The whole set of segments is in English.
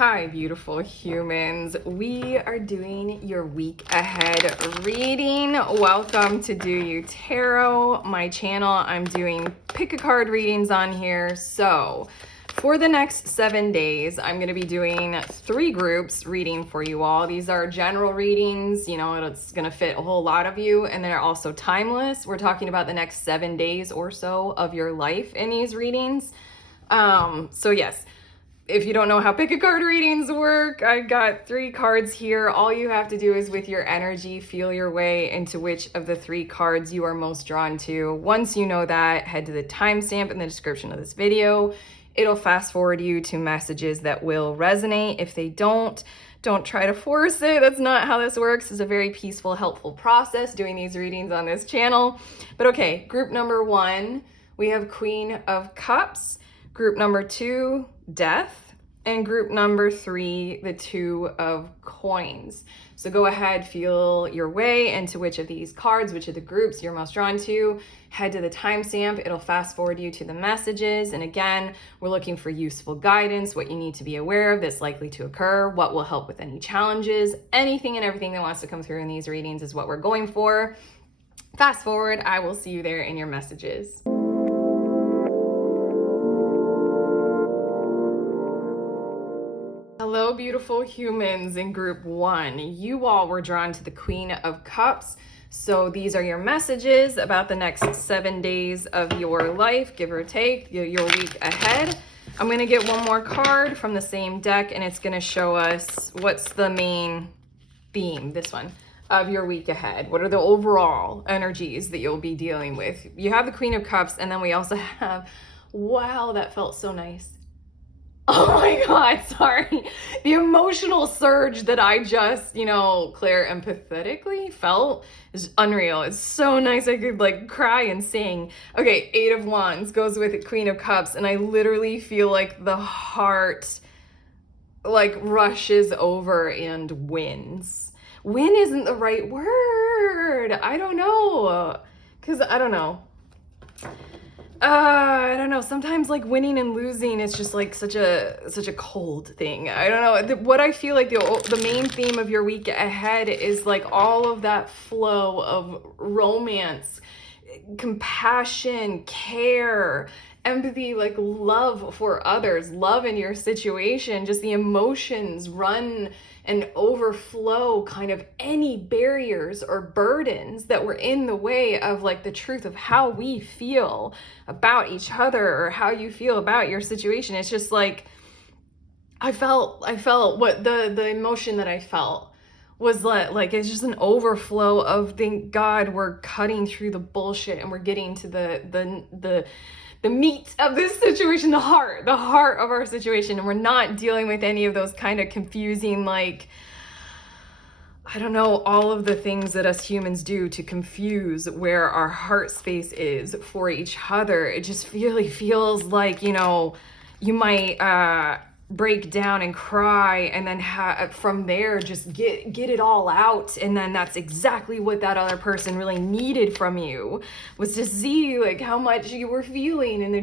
Hi, beautiful humans. We are doing your week ahead reading. Welcome to Do You Tarot, my channel. I'm doing pick a card readings on here. So for the next 7 days, I'm going to be doing 3 groups reading for you all. These are general readings, it's going to fit a whole lot of you, and they're also timeless. We're talking about the next 7 days or so of your life in these readings. So yes, if you don't know how pick a card readings work, I got 3 cards here. All you have to do is with your energy, feel your way into which of the 3 cards you are most drawn to. Once you know that, head to the timestamp in the description of this video. It'll fast forward you to messages that will resonate. If they don't try to force it. That's not how this works. It's a very peaceful, helpful process doing these readings on this channel. But okay, group number 1, we have Queen of Cups. Group number 2, Death, and group number 3, the 2 of Coins. So go ahead, feel your way into which of these cards, which of the groups you're most drawn to. Head to the timestamp. It'll fast forward you to the messages. And again, we're looking for useful guidance, what you need to be aware of that's likely to occur, what will help with any challenges. Anything and everything that wants to come through in these readings is what we're going for. Fast forward. I will see you there in your messages. Hello, beautiful humans in group 1. You all were drawn to the Queen of Cups. So these are your messages about the next 7 days of your life, give or take, your week ahead. I'm going to get one more card from the same deck, and it's going to show us what's the main theme, this one, of your week ahead. What are the overall energies that you'll be dealing with? You have the Queen of Cups, and then we also have, wow, that felt so nice. Oh my God, sorry. The emotional surge that I just, Claire, empathetically felt is unreal. It's so nice. I could cry and sing. Okay, 8 of Wands goes with Queen of Cups, and I literally feel like the heart rushes over and wins. Win isn't the right word. I don't know. I don't know. Sometimes winning and losing is just such a cold thing. I don't know. What I feel like the main theme of your week ahead is all of that flow of romance, compassion, care, empathy, love for others, love in your situation, just the emotions run and overflow kind of any barriers or burdens that were in the way of the truth of how we feel about each other or how you feel about your situation. It's just I felt what the emotion that I felt was it's just an overflow of, thank God we're cutting through the bullshit and we're getting to the meat of this situation, the heart of our situation. And we're not dealing with any of those kind of confusing, I don't know, all of the things that us humans do to confuse where our heart space is for each other. It just really feels you might break down and cry, and then from there just get it all out, and then that's exactly what that other person really needed from you, was to see how much you were feeling, and they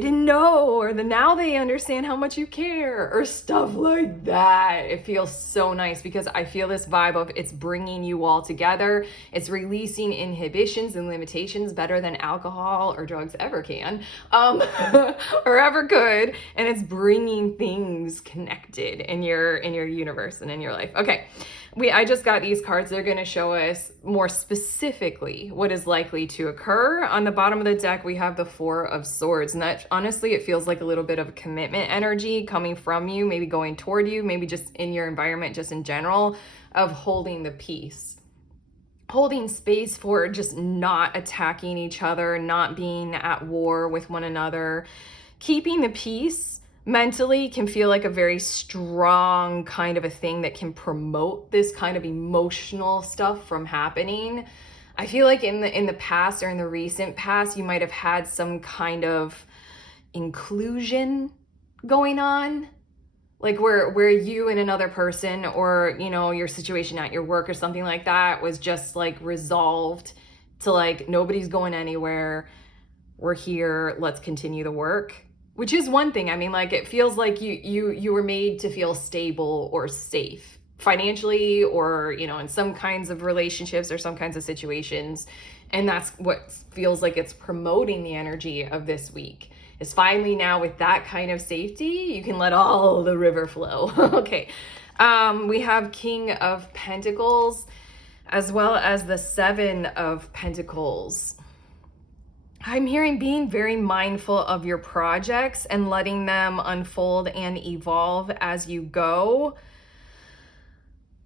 didn't know, or now they understand how much you care, or stuff like that. It feels so nice because I feel this vibe of it's bringing you all together. It's releasing inhibitions and limitations better than alcohol or drugs ever can, or ever could. And it's bringing things connected in your universe and in your life. Okay. I just got these cards. They're going to show us more specifically what is likely to occur. On the bottom of the deck, we have the 4 of Swords. And that, honestly, it feels like a little bit of a commitment energy coming from you, maybe going toward you, maybe just in your environment, just in general, of holding the peace. Holding space for just not attacking each other, not being at war with one another. Keeping the peace mentally can feel like a very strong kind of a thing that can promote this kind of emotional stuff from happening. I feel like in the past, or in the recent past, you might have had some kind of inclusion going on, where you and another person, or your situation at your work or something like that, was just resolved to nobody's going anywhere, we're here, let's continue the work. which is one thing. I mean, like, it feels like you were made to feel stable or safe financially, or, you know, in some kinds of relationships or some kinds of situations. And that's what feels like it's promoting the energy of this week, is finally now with that kind of safety, you can let all the river flow. Okay. We have King of Pentacles as well as the Seven of Pentacles. I'm hearing being very mindful of your projects and letting them unfold and evolve as you go.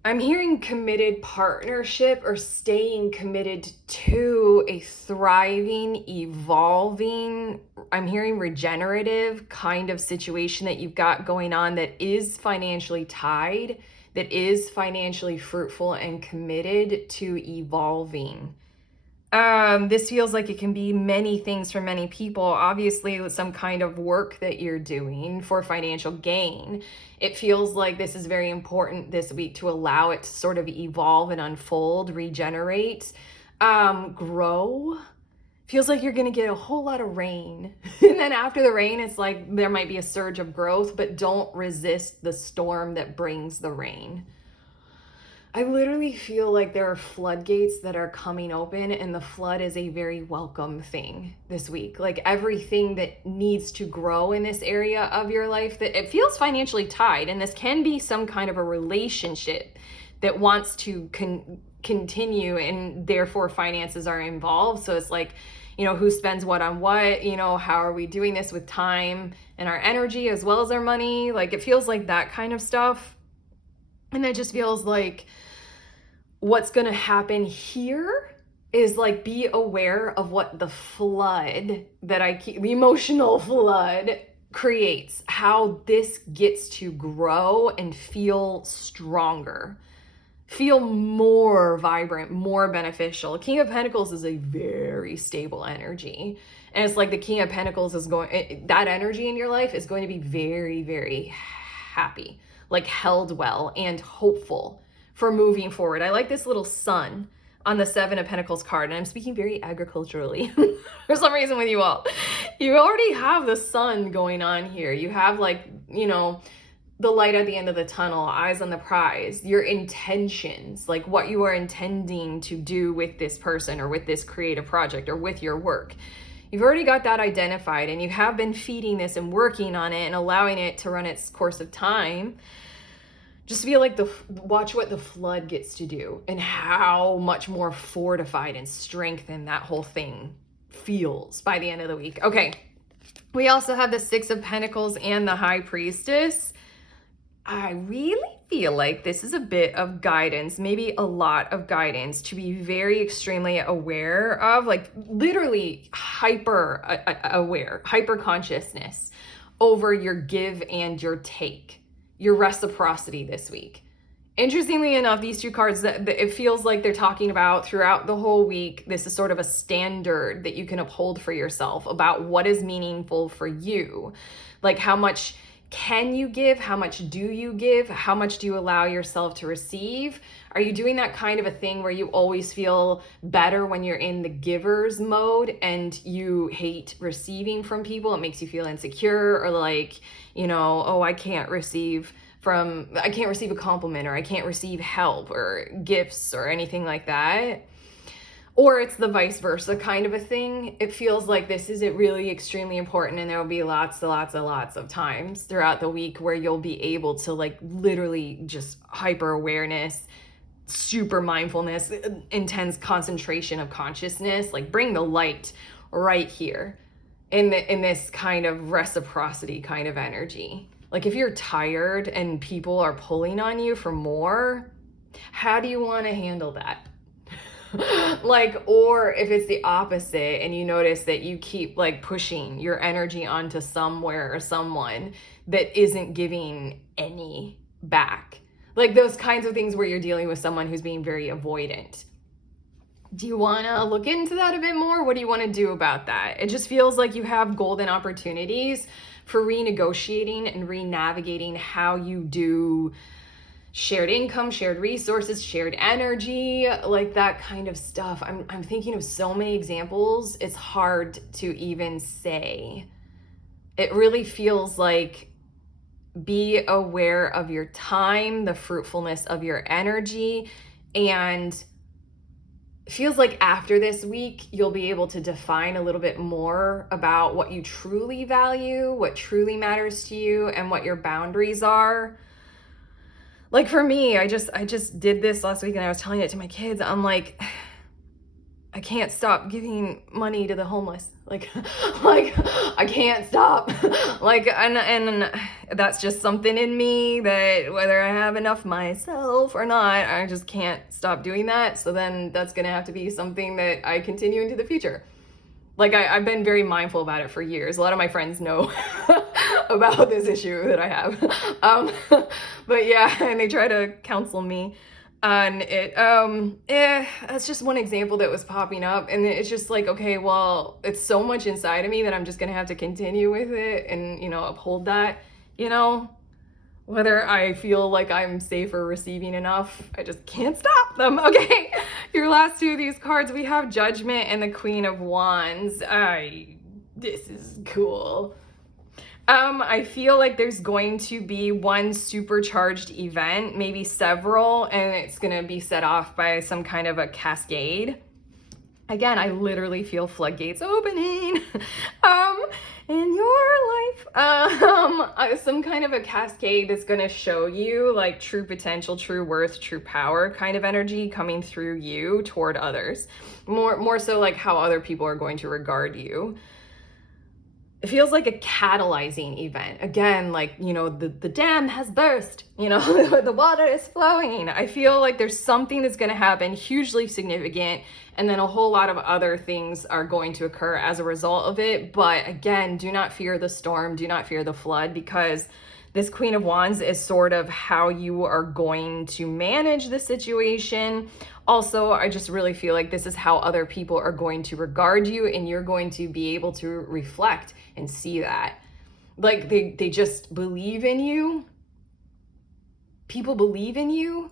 I'm hearing committed partnership, or staying committed to a thriving, evolving, I'm hearing regenerative kind of situation that you've got going on that is financially tied, that is financially fruitful and committed to evolving. This feels like it can be many things for many people. Obviously, with some kind of work that you're doing for financial gain, it feels like this is very important this week to allow it to sort of evolve and unfold, regenerate, grow. Feels like you're going to get a whole lot of rain. And then after the rain, it's like there might be a surge of growth, but don't resist the storm that brings the rain. I literally feel like there are floodgates that are coming open, and the flood is a very welcome thing this week. Like, everything that needs to grow in this area of your life, that it feels financially tied, and this can be some kind of a relationship that wants to continue, and therefore finances are involved. So it's like, you know, who spends what on what, you know, how are we doing this with time and our energy as well as our money? Like, it feels like that kind of stuff. And it just feels like what's going to happen here is like, be aware of what the flood that the emotional flood creates, how this gets to grow and feel stronger, feel more vibrant, more beneficial. King of Pentacles is a very stable energy. And it's like the King of Pentacles is that energy in your life is going to be very, very happy, like held well and hopeful for moving forward. I like this little sun on the Seven of Pentacles card, and I'm speaking very agriculturally for some reason with you all. You already have the sun going on here. You have, like, you know, the light at the end of the tunnel, eyes on the prize, your intentions, like what you are intending to do with this person or with this creative project or with your work. You've already got that identified, and you have been feeding this and working on it and allowing it to run its course of time. Just feel like watch what the flood gets to do and how much more fortified and strengthened that whole thing feels by the end of the week. Okay, we also have the Six of Pentacles and the High Priestess. I really feel like this is a bit of guidance, maybe a lot of guidance, to be very extremely aware of, like literally hyper aware, hyper consciousness over your give and your take, your reciprocity this week. Interestingly enough, these two cards, that it feels like they're talking about throughout the whole week, this is sort of a standard that you can uphold for yourself about what is meaningful for you. Like, how much can you give? How much do you give? How much do you allow yourself to receive? Are you doing that kind of a thing where you always feel better when you're in the giver's mode and you hate receiving from people? It makes you feel insecure, or like, you know, oh, I can't receive a compliment, or I can't receive help or gifts or anything like that. Or it's the vice versa kind of a thing. It feels like this is really extremely important, and there will be lots of times throughout the week where you'll be able to, like, literally just hyper awareness, super mindfulness, intense concentration of consciousness, like bring the light right here in this kind of reciprocity kind of energy. Like, if you're tired and people are pulling on you for more, how do you want to handle that? Like, or if it's the opposite and you notice that you keep like pushing your energy onto somewhere or someone that isn't giving any back, like those kinds of things where you're dealing with someone who's being very avoidant. Do you want to look into that a bit more? What do you want to do about that? It just feels like you have golden opportunities for renegotiating and re-navigating how you do shared income, shared resources, shared energy, like that kind of stuff. I'm thinking of so many examples. It's hard to even say it really feels like be aware of your time, the fruitfulness of your energy, and it feels like after this week, you'll be able to define a little bit more about what you truly value, what truly matters to you, and what your boundaries are. Like for me, I just did this last week and I was telling it to my kids. I'm like, I can't stop giving money to the homeless. Like I can't stop. And that's just something in me that whether I have enough myself or not, I just can't stop doing that. So then that's gonna have to be something that I continue into the future. Like I've been very mindful about it for years. A lot of my friends know about this issue that I have. But yeah, and they try to counsel me on it. That's just one example that was popping up. And it's just like, okay, well, it's so much inside of me that I'm just gonna have to continue with it and, uphold that, whether I feel like I'm safe or receiving enough, I just can't stop them. Okay, your last two of these cards, we have Judgment and the Queen of Wands. This is cool. I feel like there's going to be one supercharged event, maybe several, and it's gonna be set off by some kind of a cascade. Again, I literally feel floodgates opening in your life. Some kind of a cascade that's going to show you like true potential, true worth, true power kind of energy coming through you toward others. More so like how other people are going to regard you. It feels like a catalyzing event. Again, like, the dam has burst, the water is flowing. I feel like there's something that's going to happen hugely significant, and then a whole lot of other things are going to occur as a result of it. But again, do not fear the storm, do not fear the flood, because this Queen of Wands is sort of how you are going to manage the situation. Also, I just really feel like this is how other people are going to regard you, and you're going to be able to reflect and see that. Like they just believe in you. People believe in you.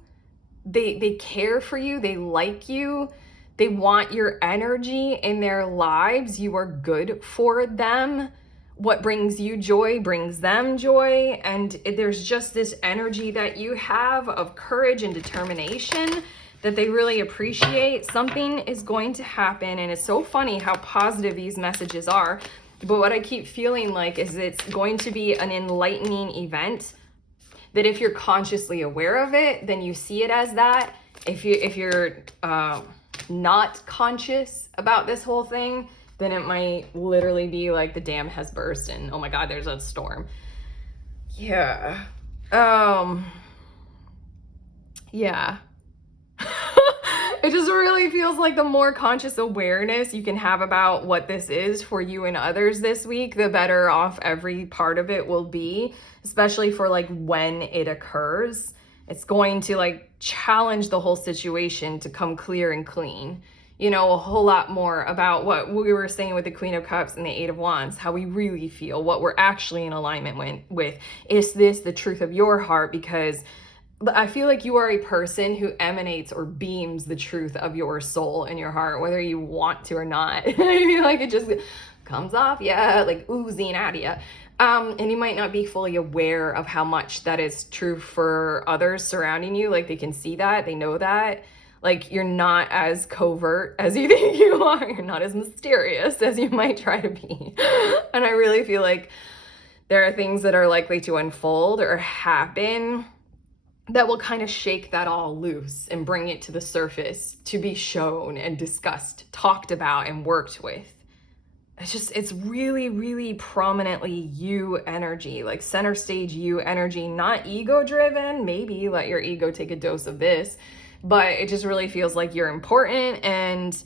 They care for you. They like you. They want your energy in their lives. You are good for them. What brings you joy brings them joy. And there's just this energy that you have of courage and determination that they really appreciate. Something is going to happen, and it's so funny how positive these messages are. But what I keep feeling like is it's going to be an enlightening event that if you're consciously aware of it, then you see it as that. If you're not conscious about this whole thing, then it might literally be like the dam has burst and oh my God, there's a storm. Yeah. Yeah. It just really feels like the more conscious awareness you can have about what this is for you and others this week, the better off every part of it will be, especially for like when it occurs. It's going to like challenge the whole situation to come clear and clean. A whole lot more about what we were saying with the Queen of Cups and the Eight of Wands, how we really feel, what we're actually in alignment with. Is this the truth of your heart? Because I feel like you are a person who emanates or beams the truth of your soul and your heart, whether you want to or not. I feel like it just comes off, like oozing out of you. And you might not be fully aware of how much that is true for others surrounding you. Like they can see that, they know that. Like you're not as covert as you think you are. You're not as mysterious as you might try to be. And I really feel like there are things that are likely to unfold or happen that will kind of shake that all loose and bring it to the surface to be shown and discussed, talked about, and worked with. It's really, really prominently you energy, like center stage you energy, not ego driven. Maybe let your ego take a dose of this, but it just really feels like you're important, and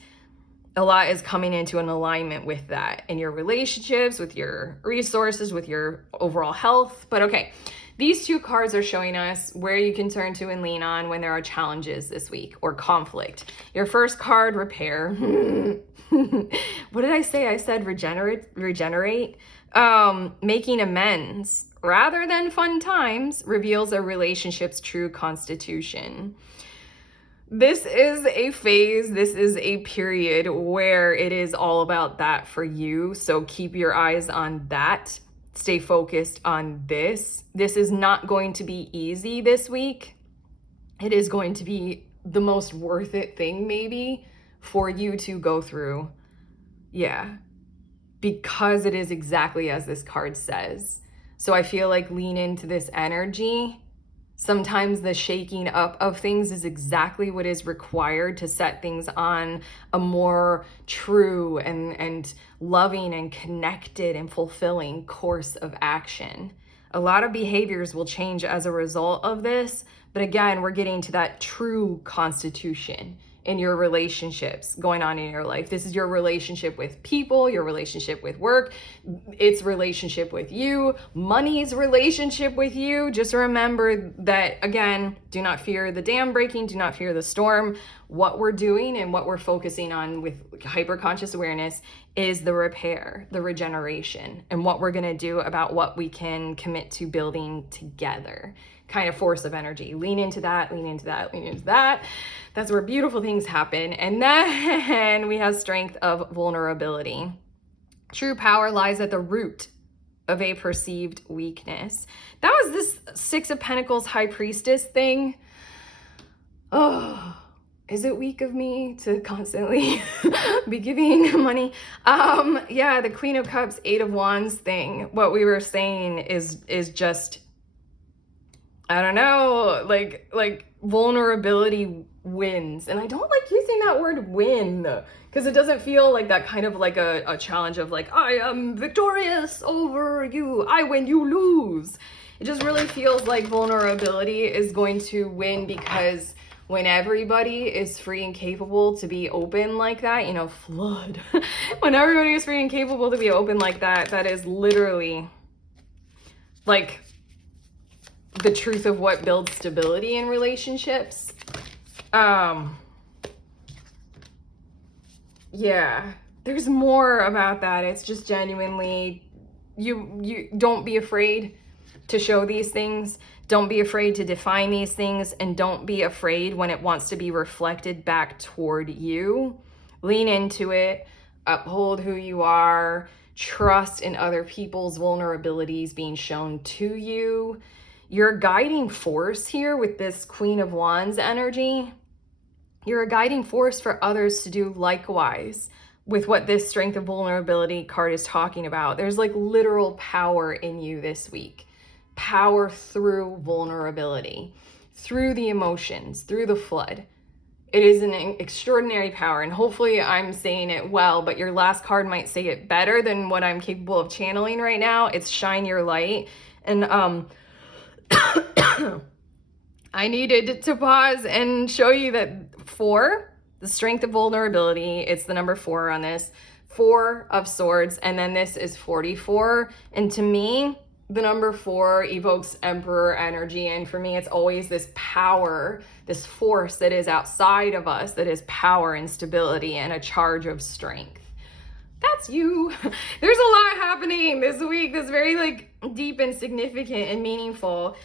a lot is coming into an alignment with that in your relationships, with your resources, with your overall health. But okay, these two cards are showing us where you can turn to and lean on when there are challenges this week or conflict. Your first card, Repair. What did I say? I said regenerate. Making amends rather than fun times reveals a relationship's true constitution. This is a phase, this is a period where it is all about that for you. So keep your eyes on that. stay focused on this. This is not going to be easy this week. It is going to be the most worth it thing maybe for you to go through. Yeah. Because it is exactly as this card says. So I feel like lean into this energy. Sometimes the shaking up of things is exactly what is required to set things on a more true and loving and connected and fulfilling course of action. A lot of behaviors will change as a result of this, but again, we're getting to that true constitution in your relationships going on in your life. This is your relationship with people, your relationship with work, its relationship with you, money's relationship with you. Just remember that, again, do not fear the dam breaking, do not fear the storm. What we're doing and what we're focusing on with hyper-conscious awareness is the repair, the regeneration, and what we're gonna do about what we can commit to building together. Kind of force of energy. Lean into that, lean into that, lean into that. That's where beautiful things happen. And then we have strength of vulnerability. True power lies at the root of a perceived weakness. That was this Six of Pentacles High Priestess thing. Oh, is it weak of me to constantly be giving money? Yeah, the Queen of Cups, Eight of Wands thing. What we were saying is just, I don't know, like vulnerability wins. And I don't like using that word win because it doesn't feel like that kind of like a challenge of like, I am victorious over you. I win, you lose. It just really feels like vulnerability is going to win because when everybody is free and capable to be open like that, you know, flood. When everybody is free and capable to be open like that, that is literally like the truth of what builds stability in relationships. Yeah, there's more about that. It's just genuinely, you don't be afraid to show these things. Don't be afraid to define these things, and don't be afraid when it wants to be reflected back toward you. Lean into it, uphold who you are, trust in other people's vulnerabilities being shown to you. Your guiding force here with this Queen of Wands energy, you're a guiding force for others to do likewise with what this strength of vulnerability card is talking about. There's like literal power in you this week. Power through vulnerability, through the emotions, through the flood. It is an extraordinary power, and hopefully I'm saying it well, but your last card might say it better than what I'm capable of channeling right now. It's shine your light. And I needed to pause and show you that 4, the strength of vulnerability, it's the number 4 on this, 4 of Swords, and then this is 44. And to me, the number 4 evokes Emperor energy, and for me, it's always this power, this force that is outside of us, that is power and stability and a charge of strength. That's you. There's a lot happening this week that's very like deep and significant and meaningful.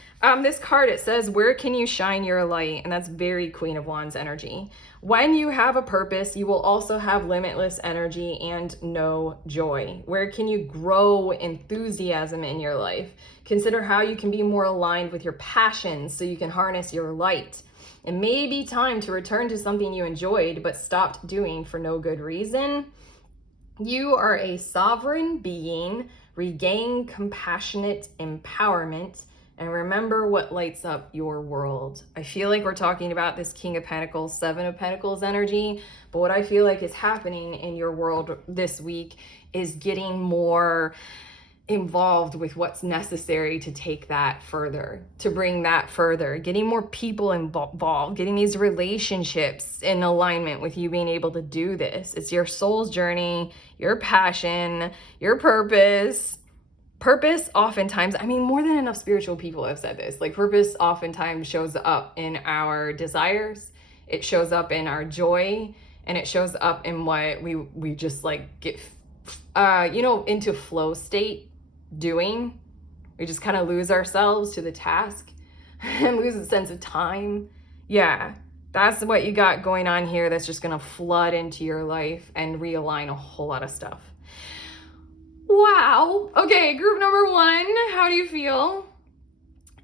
This card, it says, where can you shine your light? And that's very Queen of Wands energy. When you have a purpose, you will also have limitless energy and no joy. Where can you grow enthusiasm in your life? Consider how you can be more aligned with your passions so you can harness your light. It may be time to return to something you enjoyed but stopped doing for no good reason. You are a sovereign being. Regain compassionate empowerment and remember what lights up your world. I feel like we're talking about this King of Pentacles, 7 of Pentacles energy, but what I feel like is happening in your world this week is getting more involved with what's necessary to take that further, to bring that further, getting more people involved, getting these relationships in alignment with you being able to do this. It's your soul's journey, your passion, your purpose. Purpose oftentimes, I mean, more than enough spiritual people have said this, like purpose oftentimes shows up in our desires, it shows up in our joy, and it shows up in what we just like get, into flow state doing. We just kind of lose ourselves to the task and lose a sense of time. Yeah, that's what you got going on here that's just gonna flood into your life and realign a whole lot of stuff. Wow. Okay, group number 1, how do you feel?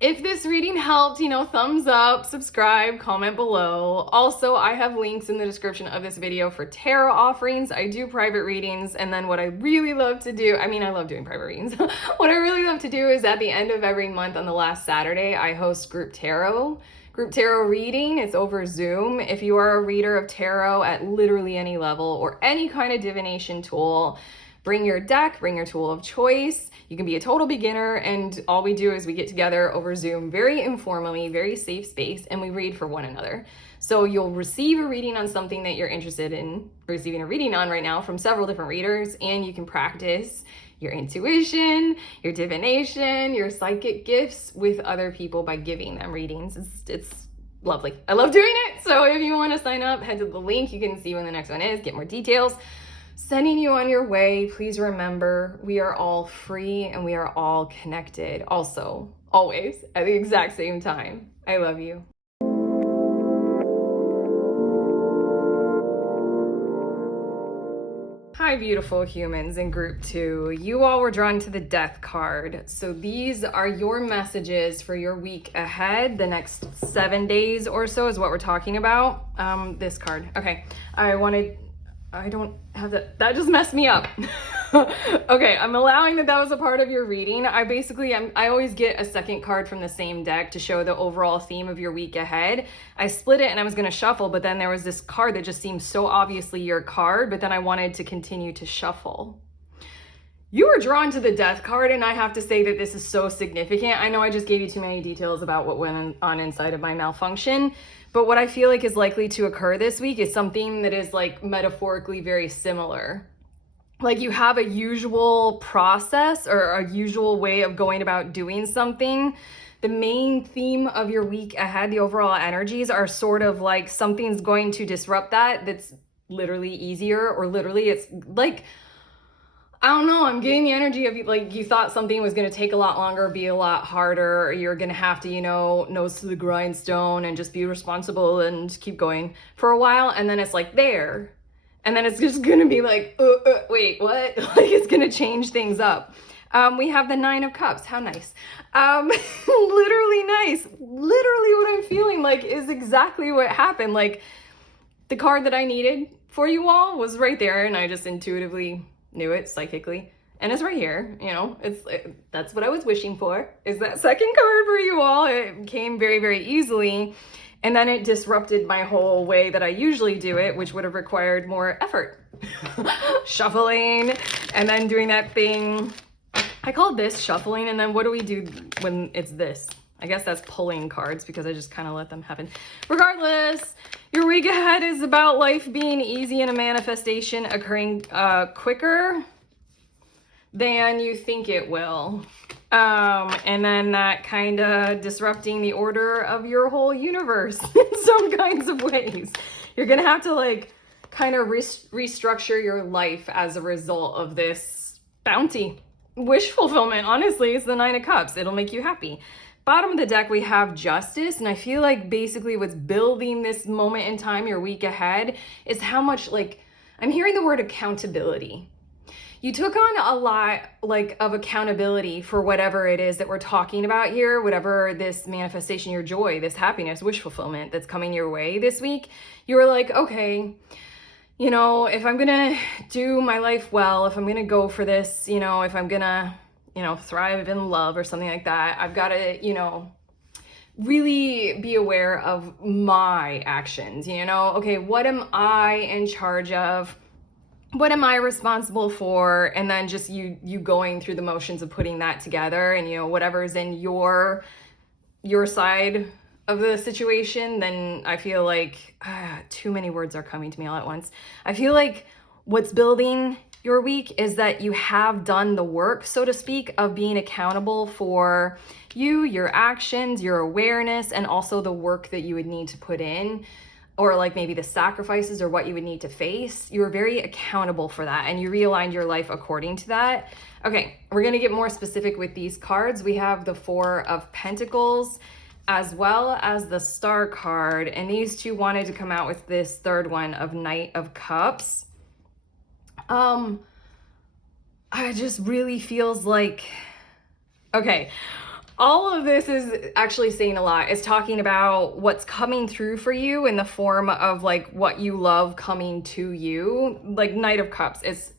If this reading helped, thumbs up, subscribe, comment below. Also, I have links in the description of this video for tarot offerings. I do private readings, and then what I really love to do, I love doing private readings. What I really love to do is at the end of every month on the last Saturday, I host group tarot reading. It's over Zoom. If you are a reader of tarot at literally any level or any kind of divination tool, bring your deck, bring your tool of choice. You can be a total beginner, and all we do is we get together over Zoom very informally, very safe space, and we read for one another. So you'll receive a reading on something that you're interested in receiving a reading on right now from several different readers, and you can practice your intuition, your divination, your psychic gifts with other people by giving them readings. It's lovely. I love doing it. So if you want to sign up, head to the link. You can see when the next one is, get more details. Sending you on your way. Please remember, we are all free and we are all connected. Also, always at the exact same time. I love you. Hi, beautiful humans in group 2. You all were drawn to the Death card. So these are your messages for your week ahead. The next 7 days or so is what we're talking about. This card. Okay. I don't have that just messed me up. Okay, I'm allowing that was a part of your reading. I always get a second card from the same deck to show the overall theme of your week ahead. I split it and I was gonna shuffle, but then there was this card that just seemed so obviously your card, but then I wanted to continue to shuffle. You were drawn to the Death card, and I have to say that this is so significant. I know I just gave you too many details about what went on inside of my malfunction, but what I feel like is likely to occur this week is something that is like metaphorically very similar. Like you have a usual process or a usual way of going about doing something. The main theme of your week ahead, the overall energies are sort of like something's going to disrupt that's literally easier, or literally it's like, I don't know, I'm getting the energy of like you thought something was going to take a lot longer, be a lot harder, or you're going to have to, nose to the grindstone and just be responsible and keep going for a while. And then it's like there. And then it's just going to be like, wait, what? Like it's going to change things up. We have the 9 of Cups. How nice. Literally nice. Literally what I'm feeling like is exactly what happened. Like the card that I needed for you all was right there, and I just intuitively knew it psychically, and it's right here. That's what I was wishing for, is that second card for you all. It came very, very easily, and then it disrupted my whole way that I usually do it, which would have required more effort. Shuffling, and then doing that thing. I call this shuffling, and then what do we do when it's this? I guess that's pulling cards because I just kind of let them happen. Regardless, your week ahead is about life being easy and a manifestation occurring quicker than you think it will. And then that kind of disrupting the order of your whole universe in some kinds of ways. You're going to have to like kind of restructure your life as a result of this bounty. Wish fulfillment, honestly, is the 9 of Cups. It'll make you happy. Bottom of the deck, we have Justice, and I feel like basically what's building this moment in time, your week ahead, is how much, like, I'm hearing the word accountability. You took on a lot, like, of accountability for whatever it is that we're talking about here, whatever this manifestation, your joy, this happiness, wish fulfillment that's coming your way this week. You were like, okay, if I'm gonna do my life well, if I'm gonna go for this, if I'm gonna thrive in love or something like that, I've got to, really be aware of my actions, okay, what am I in charge of? What am I responsible for? And then just you going through the motions of putting that together, and, whatever's in your side of the situation, then I feel like too many words are coming to me all at once. I feel like what's building your week is that you have done the work, so to speak, of being accountable for you, your actions, your awareness, and also the work that you would need to put in, or like maybe the sacrifices or what you would need to face. You were very accountable for that, and you realigned your life according to that. Okay, we're gonna get more specific with these cards. We have the 4 of Pentacles as well as the Star card, and these two wanted to come out with this third one of Knight of Cups. I just really feels like, okay, all of this is actually saying a lot. It's talking about what's coming through for you in the form of like what you love coming to you. Like Knight of Cups, it's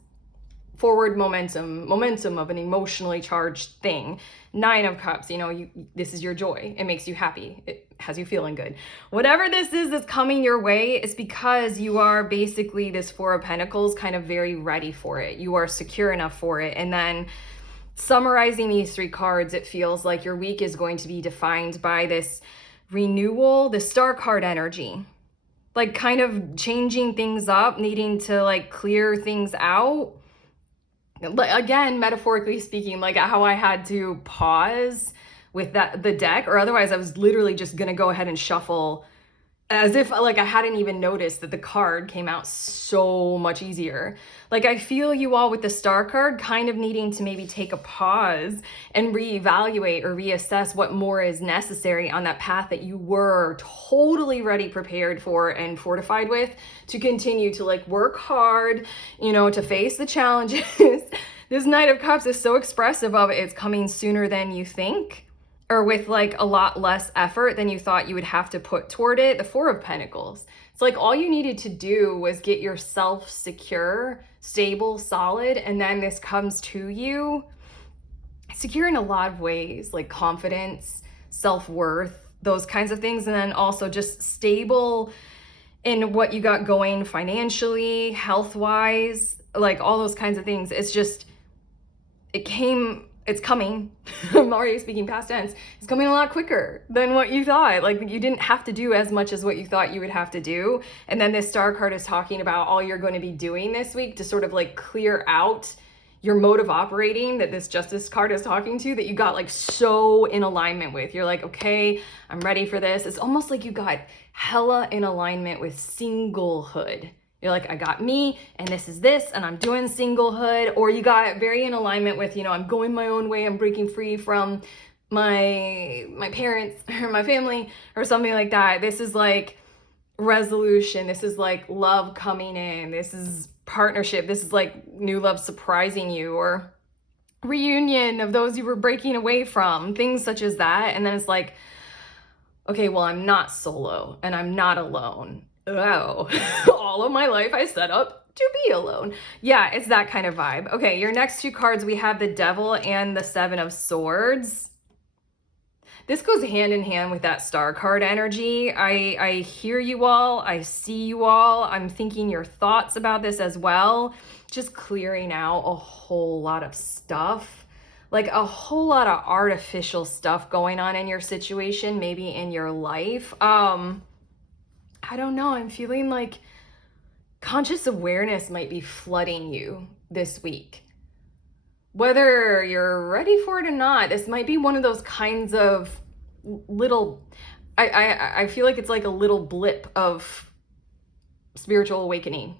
forward momentum of an emotionally charged thing. Nine of Cups, this is your joy. It makes you happy. It has you feeling good. Whatever this is that's coming your way, it's because you are basically this Four of Pentacles kind of very ready for it. You are secure enough for it. And then summarizing these three cards, it feels like your week is going to be defined by this renewal, the Star card energy. Like kind of changing things up, needing to like clear things out. Again, metaphorically speaking, like how I had to pause with the deck, or otherwise I was literally just gonna go ahead and shuffle as if like I hadn't even noticed that the card came out so much easier. Like I feel you all with the Star card kind of needing to maybe take a pause and reevaluate or reassess what more is necessary on that path that you were totally ready, prepared for, and fortified with to continue to like work hard, to face the challenges. This Knight of Cups is so expressive of it's coming sooner than you think, or with like a lot less effort than you thought you would have to put toward it. The Four of Pentacles. It's like all you needed to do was get yourself secure, stable, solid, and then this comes to you. Secure in a lot of ways, like confidence, self-worth, those kinds of things. And then also just stable in what you got going financially, health-wise, like all those kinds of things. It's coming. I'm already speaking past tense. It's coming a lot quicker than what you thought. Like you didn't have to do as much as what you thought you would have to do. And then this Star card is talking about all you're going to be doing this week to sort of like clear out your mode of operating that this Justice card is talking to, that you got like so in alignment with. You're like, okay, I'm ready for this. It's almost like you got hella in alignment with singlehood. You're like, I got me, and this is this, and I'm doing singlehood. Or you got very in alignment with, I'm going my own way, I'm breaking free from my parents or my family or something like that. This is like resolution. This is like love coming in. This is partnership. This is like new love surprising you, or reunion of those you were breaking away from, things such as that. And then it's like, okay, well, I'm not solo and I'm not alone. Oh, all of my life I set up to be alone. Yeah, it's that kind of vibe. Okay, your next two cards, we have the Devil and the Seven of Swords. This goes hand in hand with that Star card energy. I hear you all. I see you all. I'm thinking your thoughts about this as well. Just clearing out a whole lot of stuff. Like a whole lot of artificial stuff going on in your situation, maybe in your life. I don't know. I'm feeling like conscious awareness might be flooding you this week. Whether you're ready for it or not, this might be one of those kinds of little, I feel like it's like a little blip of spiritual awakening,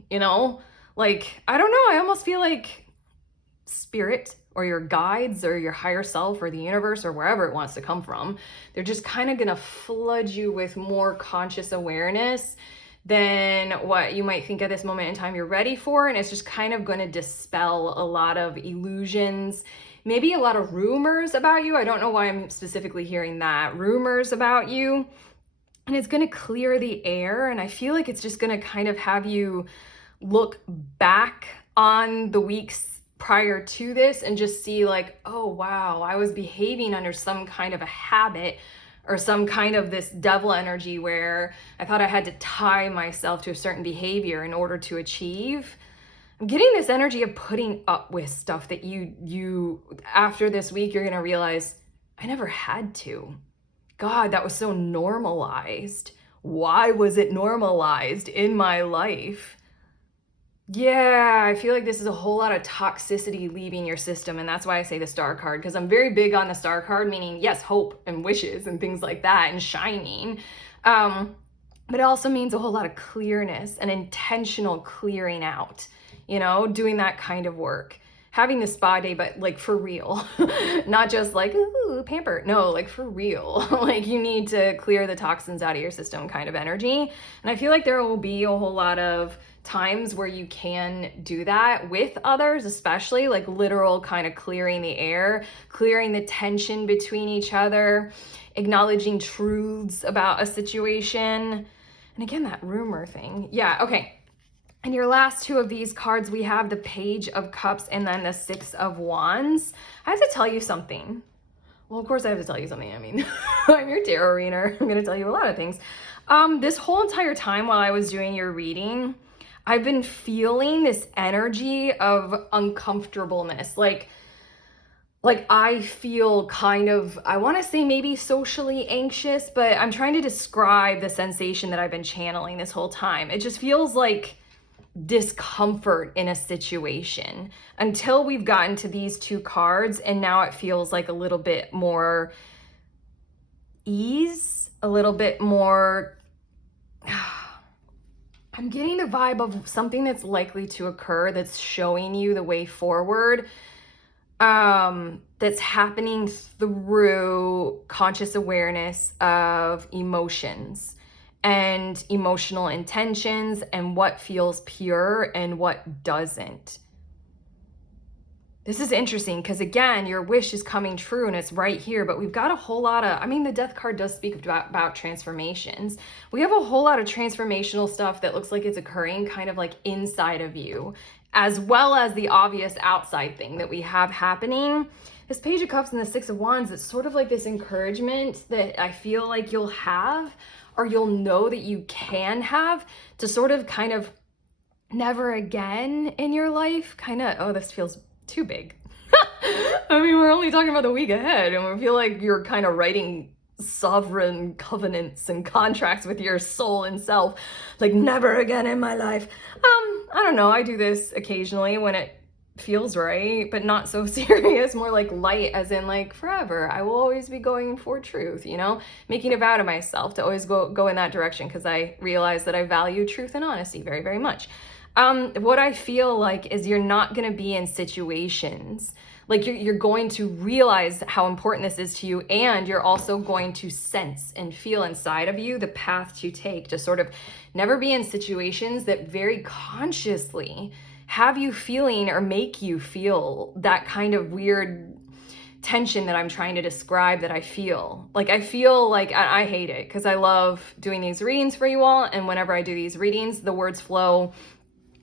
Like, I don't know. I almost feel like spirit or your guides or your higher self or the universe or wherever it wants to come from, they're just kind of going to flood you with more conscious awareness than what you might think at this moment in time you're ready for. And it's just kind of going to dispel a lot of illusions, maybe a lot of rumors about you. I don't know why I'm specifically hearing that. Rumors about you. And it's going to clear the air. And I feel like it's just going to kind of have you look back on the weeks prior to this and just see like, oh wow, I was behaving under some kind of a habit or some kind of this devil energy where I thought I had to tie myself to a certain behavior in order to achieve. I'm getting this energy of putting up with stuff that you after this week, you're going to realize I never had to. God, that was so normalized. Why was it normalized in my life? Yeah, I feel like this is a whole lot of toxicity leaving your system. And that's why I say the Star card, because I'm very big on the Star card, meaning, yes, hope and wishes and things like that and shining. But it also means a whole lot of clearness and intentional clearing out, doing that kind of work. Having the spa day, but like for real, not just like, ooh, pamper. No, like for real. Like you need to clear the toxins out of your system kind of energy. And I feel like there will be a whole lot of times where you can do that with others, especially like literal kind of clearing the air, clearing the tension between each other, acknowledging truths about a situation. And again, that rumor thing. Yeah, okay. And your last two of these cards, we have the Page of Cups and then the Six of Wands. I have to tell you something. Well, of course I have to tell you something. I mean, I'm your tarot reader. I'm going to tell you a lot of things. This whole entire time while I was doing your reading, I've been feeling this energy of uncomfortableness. Like I feel kind of, I want to say maybe socially anxious, but I'm trying to describe the sensation that I've been channeling this whole time. It just feels like discomfort in a situation until we've gotten to these two cards, and now it feels like a little bit more ease, a little bit more I'm getting the vibe of something that's likely to occur, that's showing you the way forward, that's happening through conscious awareness of emotions and emotional intentions and what feels pure and what doesn't. This is interesting because, again, your wish is coming true and it's right here, but we've got a whole lot of, I mean, the Death card does speak about transformations. We have a whole lot of transformational stuff that looks like it's occurring kind of like inside of you, as well as the obvious outside thing that we have happening. This Page of Cups and the Six of Wands, it's sort of like this encouragement that I feel like you'll have, or you'll know that you can have, to sort of kind of never again in your life, kind of, oh, this feels too big. I mean, we're only talking about the week ahead, and we feel like you're kind of writing sovereign covenants and contracts with your soul and self, like never again in my life. I don't know, I do this occasionally when it feels right, but not so serious, more like light, as in like forever. I will always be going for truth, you know, making a vow to myself to always go in that direction, because I realize that I value truth and honesty very, very much. What I feel like is you're not going to be in situations, like you're going to realize how important this is to you, and you're also going to sense and feel inside of you the path to take to sort of never be in situations that very consciously have you feeling or make you feel that kind of weird tension that I'm trying to describe that I feel. Like I feel like I hate it because I love doing these readings for you all, and whenever I do these readings, the words flow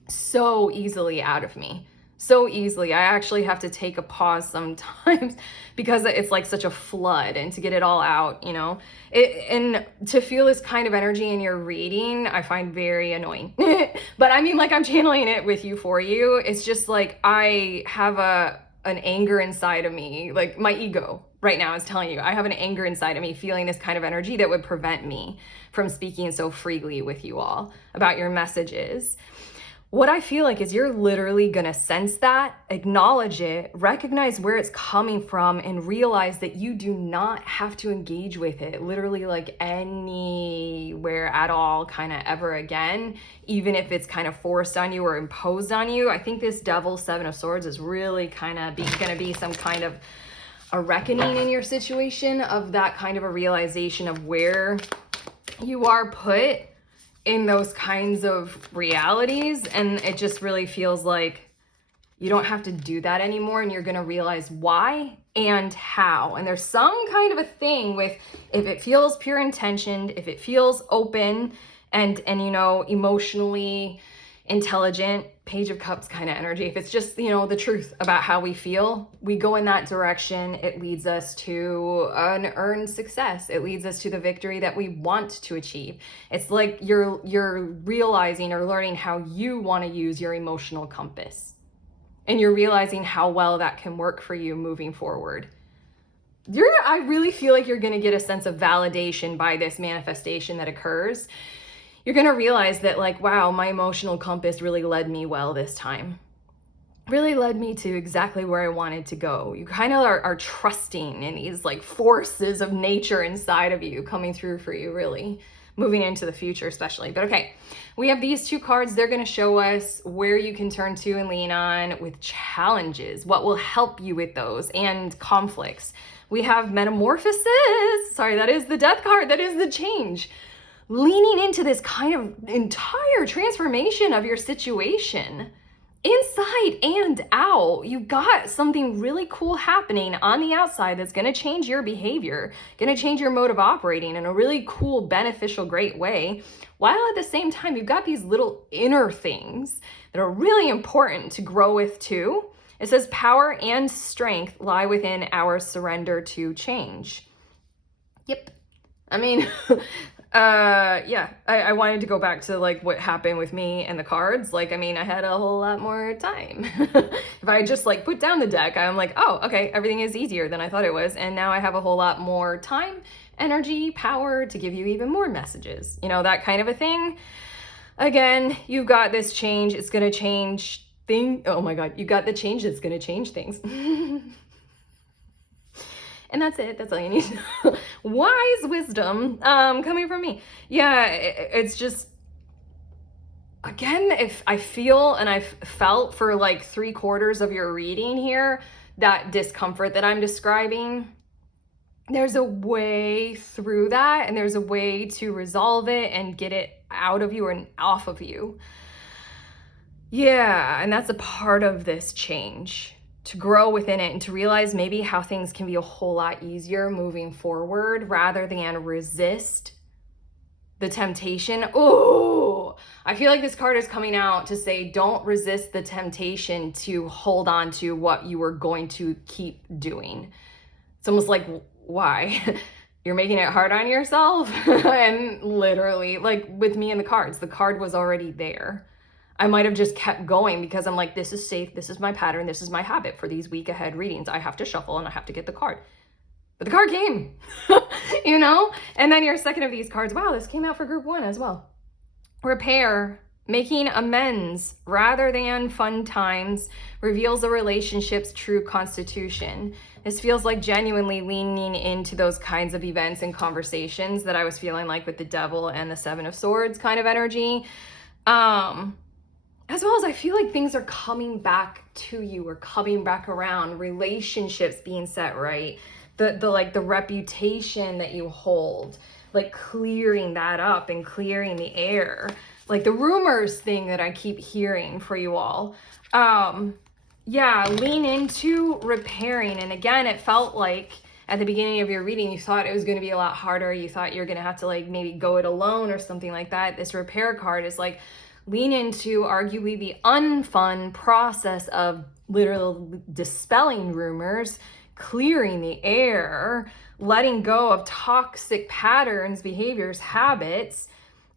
so easily out of me. So easily. I actually have to take a pause sometimes because it's like such a flood, and to get it all out, you know, and to feel this kind of energy in your reading, I find very annoying. But I mean, like, I'm channeling it with you for you. It's just like I have an anger inside of me, like my ego right now is telling you, I have an anger inside of me feeling this kind of energy that would prevent me from speaking so freely with you all about your messages. What I feel like is you're literally gonna sense that, acknowledge it, recognize where it's coming from, and realize that you do not have to engage with it literally like anywhere at all kind of ever again, even if it's kind of forced on you or imposed on you. I think this Devil, Seven of Swords, is really kind of gonna be some kind of a reckoning in your situation, of that kind of a realization of where you are put in those kinds of realities, and it just really feels like you don't have to do that anymore, and you're going to realize why and how. And there's some kind of a thing with, if it feels pure intentioned, if it feels open and you know, emotionally intelligent, Page of Cups kind of energy, if it's just, you know, the truth about how we feel, we go in that direction. It leads us to an earned success. It leads us to the victory that we want to achieve. It's like you're realizing or learning how you want to use your emotional compass, and you're realizing how well that can work for you moving forward. I really feel like you're going to get a sense of validation by this manifestation that occurs. You're going to realize that, like, wow, my emotional compass really led me well this time. Really led me to exactly where I wanted to go. You kind of are trusting in these like forces of nature inside of you coming through for you, really moving into the future especially. But okay, we have these two cards. They're going to show us where you can turn to and lean on with challenges, what will help you with those, and conflicts. We have Metamorphosis. Sorry, that is the Death card. That is the change. leaning into this kind of entire transformation of your situation. Inside and out, you got something really cool happening on the outside that's going to change your behavior, going to change your mode of operating in a really cool, beneficial, great way. While at the same time, you've got these little inner things that are really important to grow with too. It says power and strength lie within our surrender to change. Yep. I mean, yeah, I wanted to go back to like what happened with me and the cards. Like, I mean, I had a whole lot more time. If I just like put down the deck, I'm like, oh, okay, everything is easier than I thought it was. And now I have a whole lot more time, energy, power to give you even more messages, you know, that kind of a thing. Again, you've got this change. It's going to change thing. Oh my God, you got the change that's going to change things. And that's it. That's all you need to know. Wise wisdom coming from me. Yeah, it's just, again, if I feel and I've felt for like 3/4 of your reading here, that discomfort that I'm describing, there's a way through that, and there's a way to resolve it and get it out of you and off of you. Yeah, and that's a part of this change, to grow within it and to realize maybe how things can be a whole lot easier moving forward rather than resist the temptation. Oh, I feel like this card is coming out to say, don't resist the temptation to hold on to what you were going to keep doing. It's almost like, why? You're making it hard on yourself? And literally, like with me and the cards, the card was already there. I might have just kept going because I'm like, this is safe. This is my pattern. This is my habit for these week ahead readings. I have to shuffle and I have to get the card. But the card came, you know? And then your second of these cards, wow, this came out for group 1 as well. Repair, making amends rather than fun times, reveals a relationship's true constitution. This feels like genuinely leaning into those kinds of events and conversations that I was feeling like with the Devil and the Seven of Swords kind of energy. As well as I feel like things are coming back to you or coming back around, relationships being set right, the reputation that you hold, like clearing that up and clearing the air, like the rumors thing that I keep hearing for you all. Yeah, lean into repairing. And again, it felt like at the beginning of your reading, you thought it was going to be a lot harder. You thought you were going to have to like maybe go it alone or something like that. This repair card is like, lean into arguably the unfun process of literally dispelling rumors, clearing the air, letting go of toxic patterns, behaviors, habits.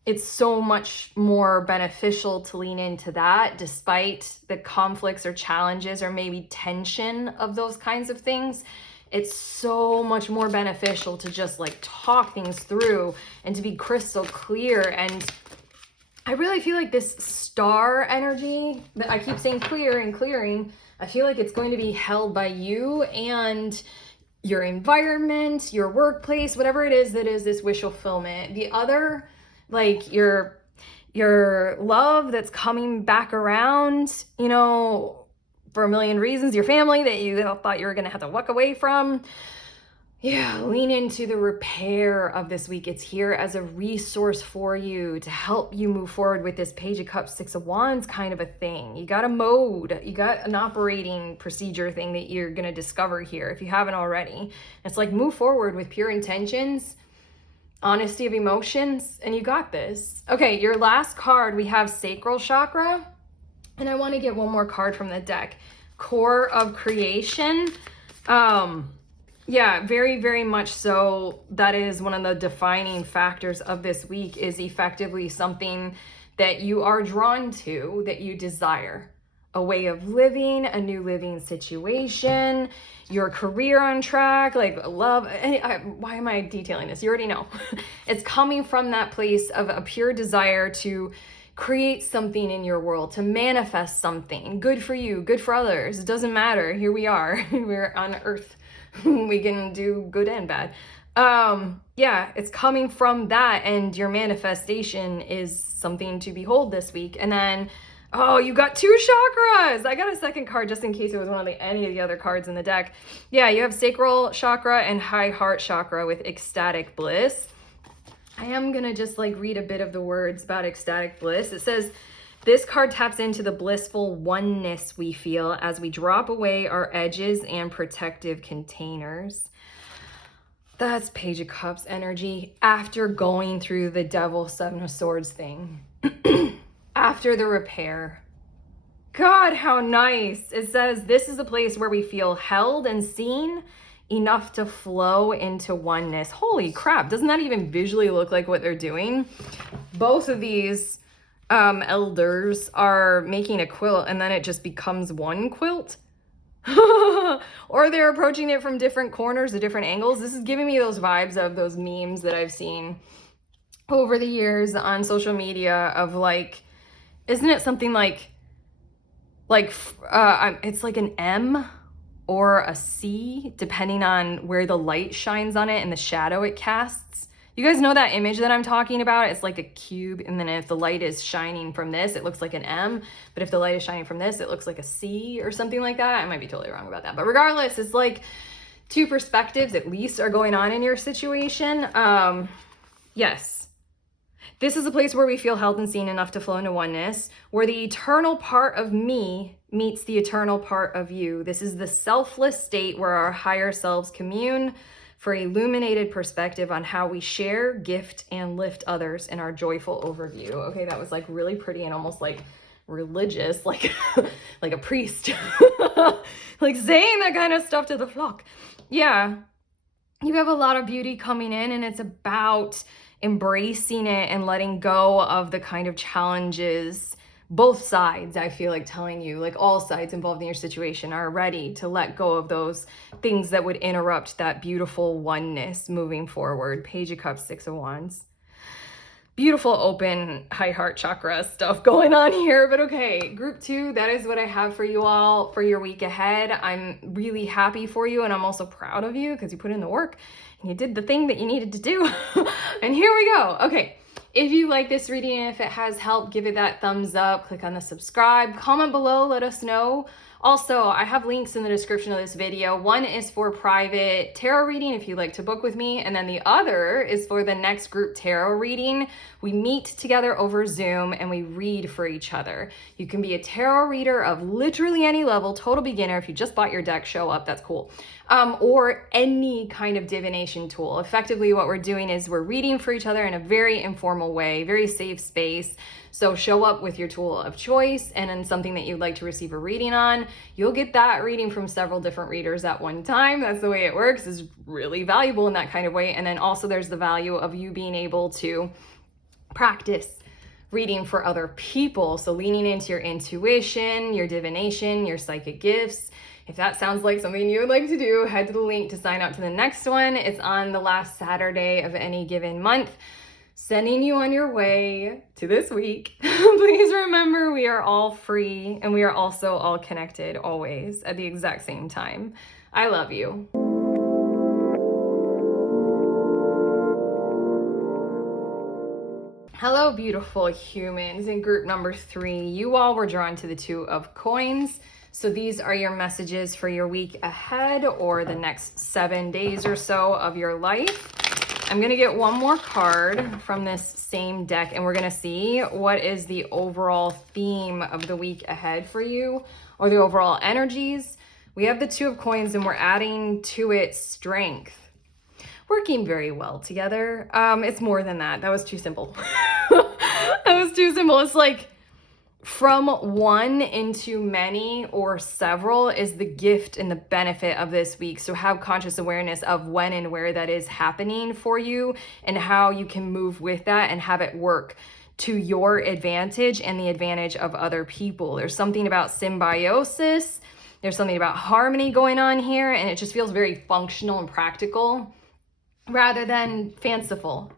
It's so much more beneficial to lean into that despite the conflicts or challenges or maybe tension of those kinds of things. It's so much more beneficial to just like talk things through and to be crystal clear. And I really feel like this star energy that I keep saying clear and clearing, I feel like it's going to be held by you and your environment, your workplace, whatever it is that is this wish fulfillment. The other, like your love that's coming back around, you know, for a million reasons, your family that you thought you were going to have to walk away from. Yeah, lean into the repair of this week. It's here as a resource for you to help you move forward with this Page of Cups, Six of Wands kind of a thing. You got a mode, you got an operating procedure thing that you're going to discover here if you haven't already. It's like move forward with pure intentions, honesty of emotions, and you got this. Okay, your last card, we have Sacral Chakra. And I want to get one more card from the deck. Core of Creation. Yeah, very, very much so. That is one of the defining factors of this week, is effectively something that you are drawn to, that you desire. A way of living, a new living situation, your career on track, like love. Why am I detailing this? You already know. It's coming from that place of a pure desire to create something in your world, to manifest something good for you, good for others. It doesn't matter. Here we are. We're on Earth. We can do good and bad. Yeah, it's coming from that, and your manifestation is something to behold this week. And then, oh, you got 2 chakras. I got a second card just in case it was any of the other cards in the deck. Yeah, you have Sacral Chakra and High Heart Chakra with Ecstatic Bliss. I am gonna just like read a bit of the words about ecstatic bliss. It says, this card taps into the blissful oneness we feel as we drop away our edges and protective containers. That's Page of Cups energy after going through the Devil Seven of Swords thing. After the repair. God, how nice. It says, this is the place where we feel held and seen enough to flow into oneness. Holy crap, doesn't that even visually look like what they're doing? Both of these elders are making a quilt and then it just becomes one quilt. Or they're approaching it from different corners, the different angles. This is giving me those vibes of those memes that I've seen over the years on social media of like, isn't it something like it's like an M or a C, depending on where the light shines on it and the shadow it casts. You guys know that image that I'm talking about? It's like a cube, and then if the light is shining from this, it looks like an M, but if the light is shining from this, it looks like a C or something like that. I might be totally wrong about that, but regardless, it's like two perspectives at least are going on in your situation. Yes. This is a place where we feel held and seen enough to flow into oneness, where the eternal part of me meets the eternal part of you. This is the selfless state where our higher selves commune for illuminated perspective on how we share, gift, and lift others in our joyful overview. Okay, that was like really pretty and almost like religious, like like a priest, like saying that kind of stuff to the flock. Yeah, you have a lot of beauty coming in, and it's about embracing it and letting go of the kind of challenges. Both sides, I feel like telling you, like all sides involved in your situation are ready to let go of those things that would interrupt that beautiful oneness moving forward. Page of Cups, Six of Wands. Beautiful open high heart chakra stuff going on here. But okay, group 2, that is what I have for you all for your week ahead. I'm really happy for you, and I'm also proud of you because you put in the work and you did the thing that you needed to do. And here we go. Okay. If you like this reading and if it has helped, give it that thumbs up, click on the subscribe, comment below, let us know. Also, I have links in the description of this video. One is for private tarot reading if you'd like to book with me, and then the other is for the next group tarot reading. We meet together over Zoom and we read for each other. You can be a tarot reader of literally any level, total beginner. If you just bought your deck, show up, that's cool. Or any kind of divination tool. Effectively, what we're doing is we're reading for each other in a very informal way, very safe space. So show up with your tool of choice and then something that you'd like to receive a reading on. You'll get that reading from several different readers at one time. That's the way it works. It's really valuable in that kind of way. And then also there's the value of you being able to practice reading for other people. So leaning into your intuition, your divination, your psychic gifts. If that sounds like something you would like to do, head to the link to sign up to the next one. It's on the last Saturday of any given month. Sending you on your way to this week. Please remember, we are all free and we are also all connected always at the exact same time. I love you. Hello, beautiful humans. In group number 3, you all were drawn to the Two of Coins. So these are your messages for your week ahead or the next 7 days or so of your life. I'm going to get one more card from this same deck and we're going to see what is the overall theme of the week ahead for you, or the overall energies. We have the Two of Coins and we're adding to it strength. Working very well together. It's more than that. That was too simple. That was too simple. It's like from one into many or several is the gift and the benefit of this week. So have conscious awareness of when and where that is happening for you and how you can move with that and have it work to your advantage and the advantage of other people. There's something about symbiosis. There's something about harmony going on here, and it just feels very functional and practical rather than fanciful.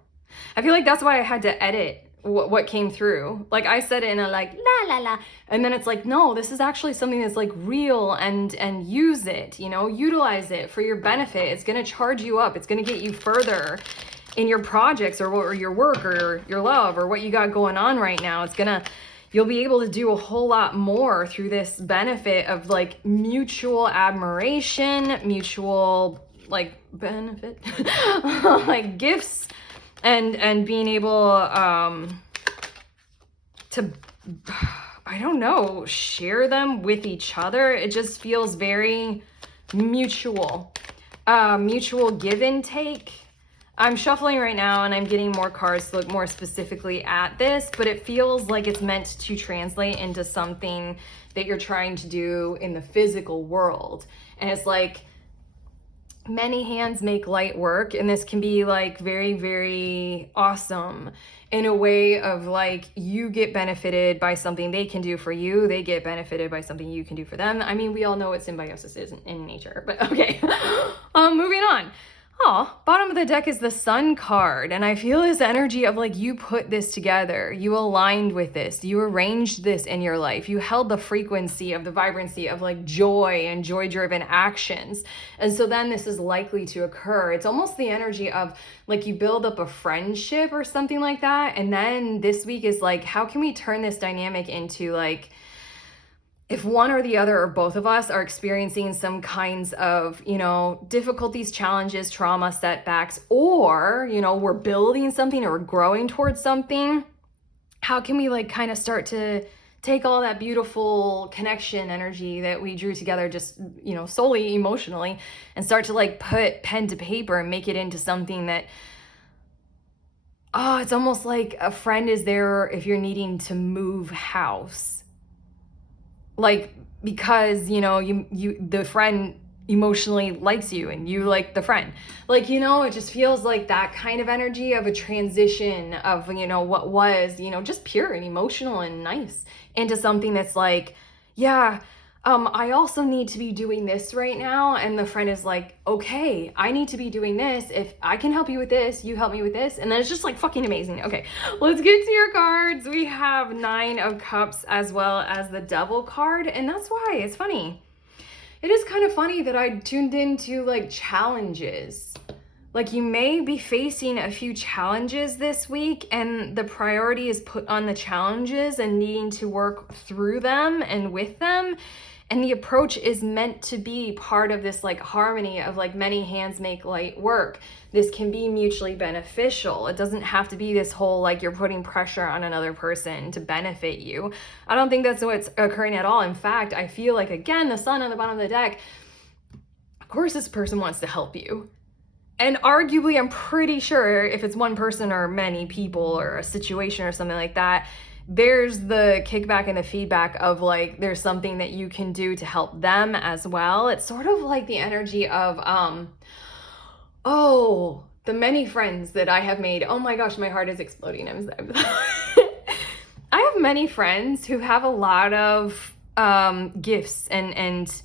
I feel like that's why I had to edit what came through. Like I said it in a like la la la, and then it's like, no, this is actually something that's like real, and use it, you know, utilize it for your benefit. It's going to charge you up. It's going to get you further in your projects or your work or your love or what you got going on right now. You'll be able to do a whole lot more through this benefit of like mutual admiration, mutual like benefit, like gifts, and being able to, I don't know, share them with each other. It just feels very mutual, mutual give and take. I'm shuffling right now and I'm getting more cards to look more specifically at this, but it feels like it's meant to translate into something that you're trying to do in the physical world. And it's like, many hands make light work, and this can be like very, very awesome in a way of like, you get benefited by something they can do for you, they get benefited by something you can do for them. I mean, we all know what symbiosis is in nature, but okay. Moving on. Oh, bottom of the deck is the Sun card, and I feel this energy of like, you put this together, you aligned with this, you arranged this in your life, you held the frequency of the vibrancy of like joy and joy-driven actions, and so then this is likely to occur. It's almost the energy of like, you build up a friendship or something like that, and then this week is like, how can we turn this dynamic into like, if one or the other or both of us are experiencing some kinds of, you know, difficulties, challenges, trauma, setbacks, or, you know, we're building something or we're growing towards something, how can we like kind of start to take all that beautiful connection energy that we drew together just, you know, solely emotionally, and start to like put pen to paper and make it into something that, oh, it's almost like a friend is there if you're needing to move house. Like, because, you know, the friend emotionally likes you and you like the friend. Like, you know, it just feels like that kind of energy of a transition of, you know, what was, you know, just pure and emotional and nice into something that's like, yeah, I also need to be doing this right now. And the friend is like, okay, I need to be doing this. If I can help you with this, you help me with this. And then it's just like fucking amazing. Okay, let's get to your cards. We have 9 of Cups as well as the Devil card. And that's why it's funny. It is kind of funny that I tuned into like challenges. Like, you may be facing a few challenges this week, and the priority is put on the challenges and needing to work through them and with them. And the approach is meant to be part of this like harmony of like, many hands make light work. This can be mutually beneficial. It doesn't have to be this whole like, you're putting pressure on another person to benefit you. I don't think that's what's occurring at all. In fact, I feel like, again, the Sun on the bottom of the deck, of course this person wants to help you. And arguably, I'm pretty sure if it's one person or many people or a situation or something like that, there's the kickback and the feedback of like, there's something that you can do to help them as well. It's sort of like the energy of, oh, the many friends that I have made. Oh my gosh, my heart is exploding. I have many friends who have a lot of gifts and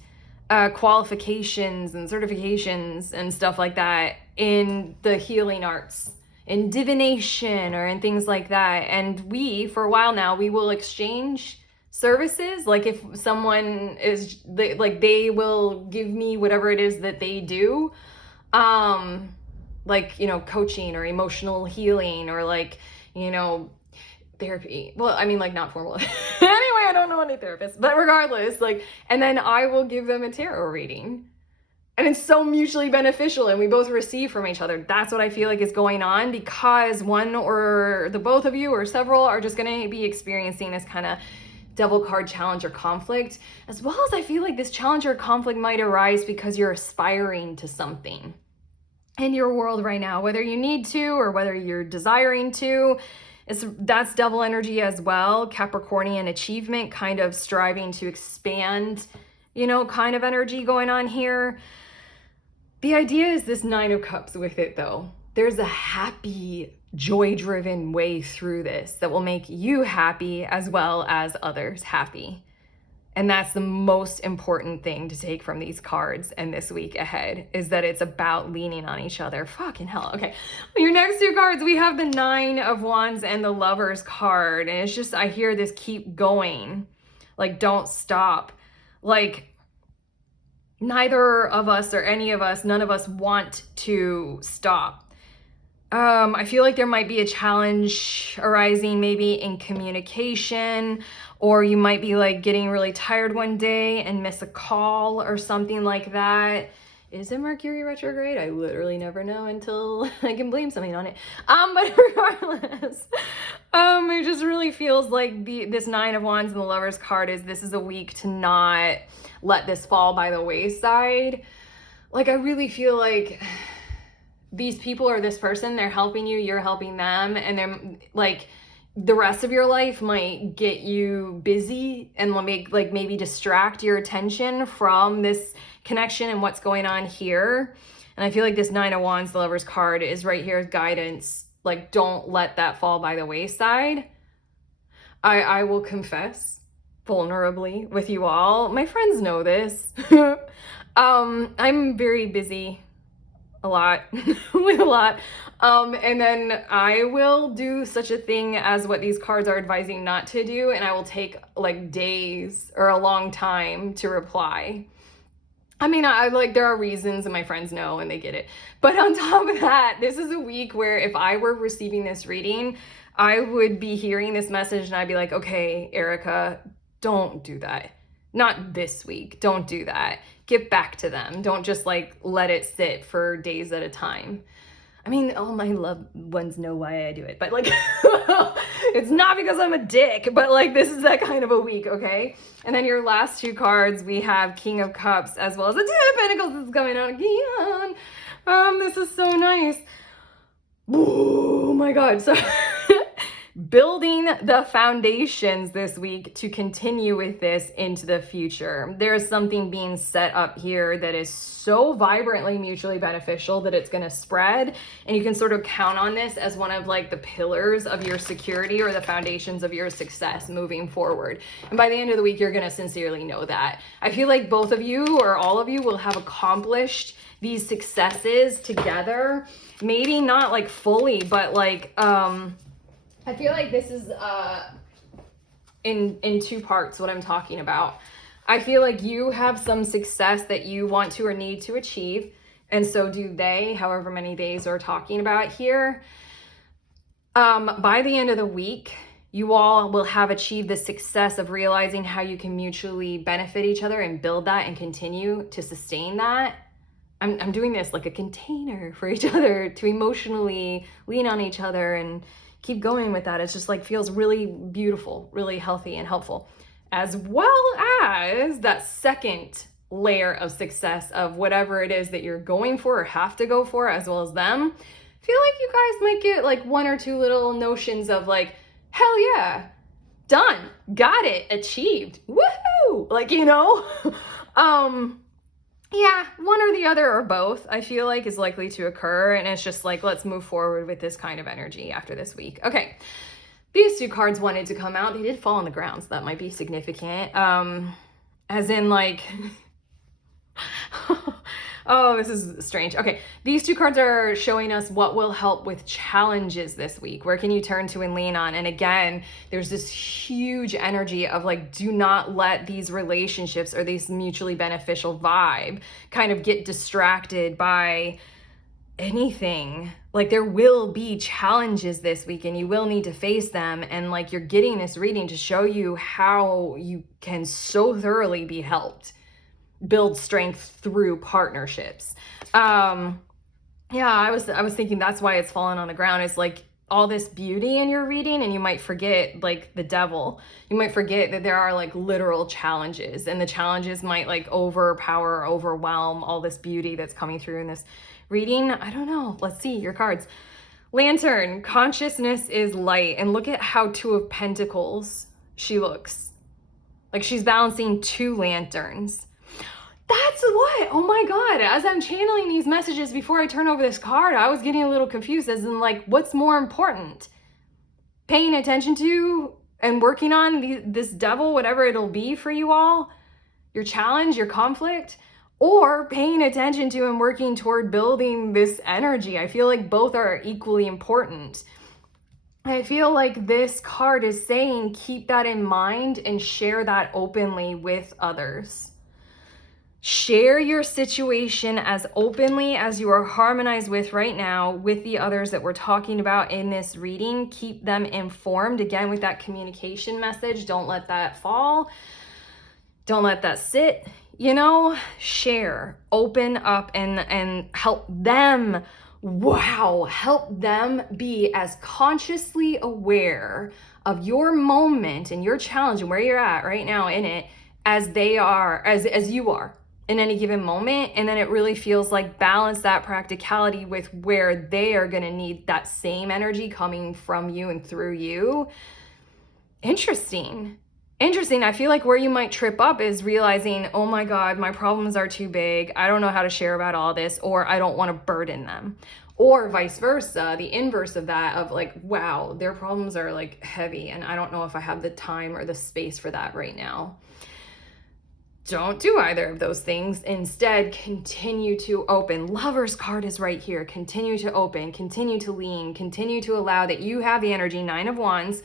qualifications and certifications and stuff like that in the healing arts, in divination or in things like that. And we, for a while now, we will exchange services. Like, if someone is like, they will give me whatever it is that they do, like, you know, coaching or emotional healing or like, you know, therapy. Well, I mean, like, not formal. Anyway, I don't know any therapists, but regardless, like, and then I will give them a tarot reading. And it's so mutually beneficial, and we both receive from each other. That's what I feel like is going on, because one or the both of you or several are just going to be experiencing this kind of Devil card challenge or conflict, as well as I feel like this challenge or conflict might arise because you're aspiring to something in your world right now, whether you need to or whether you're desiring to. That's Devil energy as well. Capricornian achievement, kind of striving to expand, you know, kind of energy going on here. The idea is this 9 of Cups with it, though. There's a happy, joy-driven way through this that will make you happy as well as others happy. And that's the most important thing to take from these cards and this week ahead, is that it's about leaning on each other. Fucking hell. Okay. Your next 2 cards, we have the 9 of Wands and the Lovers card. And it's just, I hear this keep going. Like, don't stop. Like, neither of us or any of us, none of us want to stop. I feel like there might be a challenge arising maybe in communication, or you might be like getting really tired one day and miss a call or something like that. Is it Mercury retrograde? I literally never know until I can blame something on it. But regardless, it just really feels like this Nine of Wands and the Lover's card this is a week to not let this fall by the wayside. Like, I really feel like these people or this person, they're helping you, you're helping them, and they're like, the rest of your life might get you busy and maybe distract your attention from this connection and what's going on here. And I feel like this Nine of Wands, the Lover's card, is right here as guidance. Like, don't let that fall by the wayside. I will confess vulnerably with you all. My friends know this. I'm very busy a lot with a lot. And then I will do such a thing as what these cards are advising not to do. And I will take like days or a long time to reply. I mean, I like, there are reasons and my friends know and they get it. But on top of that, this is a week where if I were receiving this reading, I would be hearing this message and I'd be like, okay, Erica, don't do that. Not this week. Don't do that. Get back to them. Don't just like let it sit for days at a time. I mean, all my loved ones know why I do it, but like, it's not because I'm a dick, but like, this is that kind of a week, okay? And then your last two cards, we have King of Cups as well as the Two of Pentacles is coming out again. This is so nice. Oh my God. So building the foundations this week to continue with this into the future. There's something being set up here that is so vibrantly mutually beneficial that it's going to spread, and you can sort of count on this as one of like the pillars of your security or the foundations of your success moving forward. And by the end of the week, you're going to sincerely know that. I feel like both of you or all of you will have accomplished these successes together. Maybe not like fully, but like I feel like this is in two parts what I'm talking about. I feel like you have some success that you want to or need to achieve, and so do they, however many days we're talking about here. By the end of the week, you all will have achieved the success of realizing how you can mutually benefit each other and build that and continue to sustain that. I'm doing this like a container for each other to emotionally lean on each other and keep going with that. It's just like feels really beautiful, really healthy and helpful, as well as that second layer of success of whatever it is that you're going for or have to go for, as well as them. I feel like you guys might get like one or two little notions of like, hell yeah, done, got it, achieved, woohoo, like, you know. Yeah, one or the other or both, I feel like, is likely to occur. And it's just like, let's move forward with this kind of energy after this week. Okay, these two cards wanted to come out. They did fall on the ground, so that might be significant. As in like, oh, this is strange. Okay, these two cards are showing us what will help with challenges this week. Where can you turn to and lean on? And again, there's this huge energy of like, do not let these relationships or these mutually beneficial vibe kind of get distracted by anything. Like, there will be challenges this week and you will need to face them. And like, you're getting this reading to show you how you can so thoroughly be helped build strength through partnerships. Yeah, I was thinking that's why it's fallen on the ground. It's like all this beauty in your reading, and you might forget like the devil. You might forget that there are like literal challenges, and the challenges might like overpower or overwhelm all this beauty that's coming through in this reading. I don't know. Let's see your cards. Lantern, consciousness is light, and look at how Two of Pentacles she looks. Like she's balancing two lanterns. That's what, oh my God, as I'm channeling these messages before I turn over this card, I was getting a little confused as in like, what's more important? Paying attention to and working on this devil, whatever it'll be for you all, your challenge, your conflict, or paying attention to and working toward building this energy. I feel like both are equally important. I feel like this card is saying, keep that in mind and share that openly with others. Share your situation as openly as you are harmonized with right now with the others that we're talking about in this reading. Keep them informed, again, with that communication message. Don't let that fall. Don't let that sit. share, open up and help them. Wow, help them be as consciously aware of your moment and your challenge and where you're at right now in it as they are, as you are in any given moment. And then it really feels like balance that practicality with where they are going to need that same energy coming from you and through you. Interesting. I feel like where you might trip up is realizing, oh my God, my problems are too big. I don't know how to share about all this, or I don't want to burden them. Or vice versa, the inverse of that, of like, wow, their problems are like heavy and I don't know if I have the time or the space for that right now. Don't do either of those things. Instead, continue to open. Lover's card is right here. Continue to open, continue to lean, continue to allow that you have the energy, 9 of Wands.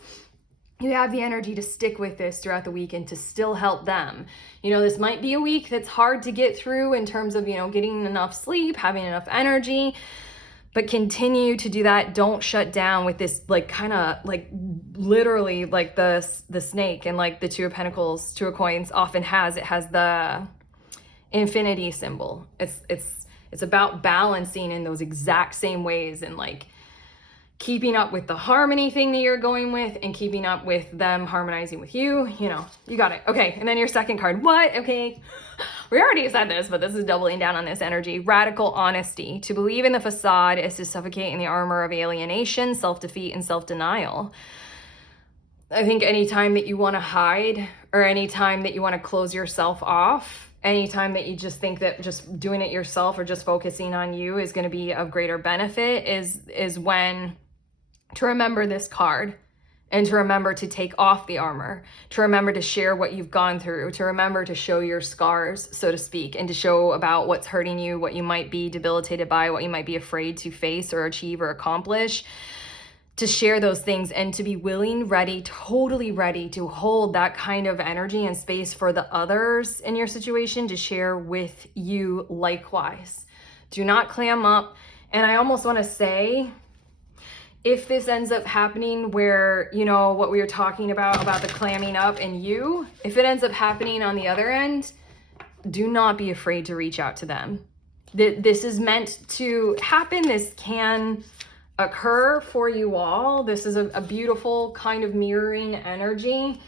You have the energy to stick with this throughout the week and to still help them. This might be a week that's hard to get through in terms of, getting enough sleep, having enough energy, but continue to do that. Don't shut down with this, like, kind of like literally like the snake and like the 2 of Pentacles, 2 of Coins often has. It has the infinity symbol. It's about balancing in those exact same ways and like keeping up with the harmony thing that you're going with and keeping up with them harmonizing with you. You got it. Okay. And then your second card. What? Okay. We already said this, but this is doubling down on this energy. Radical honesty. To believe in the facade is to suffocate in the armor of alienation, self-defeat, and self-denial. I think anytime that you want to hide or anytime that you want to close yourself off, anytime that you just think that just doing it yourself or just focusing on you is going to be of greater benefit is when to remember this card and to remember to take off the armor, to remember to share what you've gone through, to remember to show your scars, so to speak, and to show about what's hurting you, what you might be debilitated by, what you might be afraid to face or achieve or accomplish, to share those things and to be willing, ready, totally ready to hold that kind of energy and space for the others in your situation to share with you likewise. Do not clam up. And I almost want to say, if this ends up happening where, what we were talking about the clamming up and if it ends up happening on the other end, do not be afraid to reach out to them. This is meant to happen. This can occur for you all. This is a beautiful kind of mirroring energy.